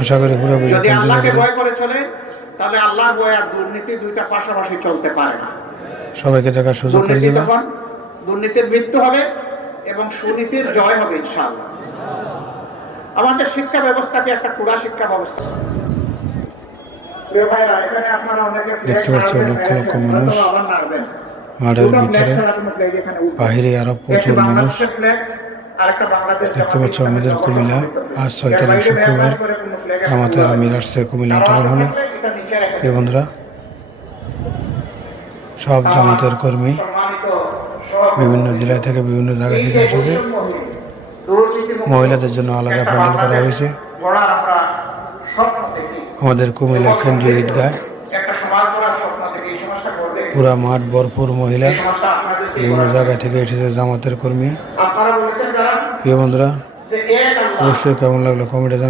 আশা করি পুরোপুরি যদি আল্লাহকে ভয় করে চলে তাহলে আল্লাহর ভয় আর দুর্নীতি দুইটা পাশাপাশি চলতে পারে না। সবাইকে দেখার সুযোগ করে দিবে। দুর্নীতির মৃত্যু হবে এবং সুনীতির জয় হবে ইনশাআল্লাহ। আমাদের শিক্ষা ব্যবস্থাকে একটা পুরা শিক্ষা ব্যবস্থা। দেখতে পাচ্ছি লক্ষ লক্ষ মানুষ মাঠের ভিতরে, বাহিরে আরো প্রচুর মানুষ। দেখতে পাচ্ছ আমাদের কুমিল্লা আজ 6 তারিখ শুক্রবার জামাতের আমির আসছে কুমিল্লা টাউন হলে। এই বন্ধুরা, সব জামাতের কর্মী বিভিন্ন জেলা থেকে বিভিন্ন জায়গা থেকে এসেছে। মহিলাদের জন্য আলাদা প্যান্ডেল করা হয়েছে। আমাদের কুমিল্লা কেন্দ্রীয় ঈদগাহ পুরা মাঠ ভরপুর মহিলা, বিভিন্ন জায়গা থেকে এসেছে জামাতের কর্মী। প্রিয় বন্ধুরা, অবশ্যই কেমন লাগলো কমেন্টে জানাবেন।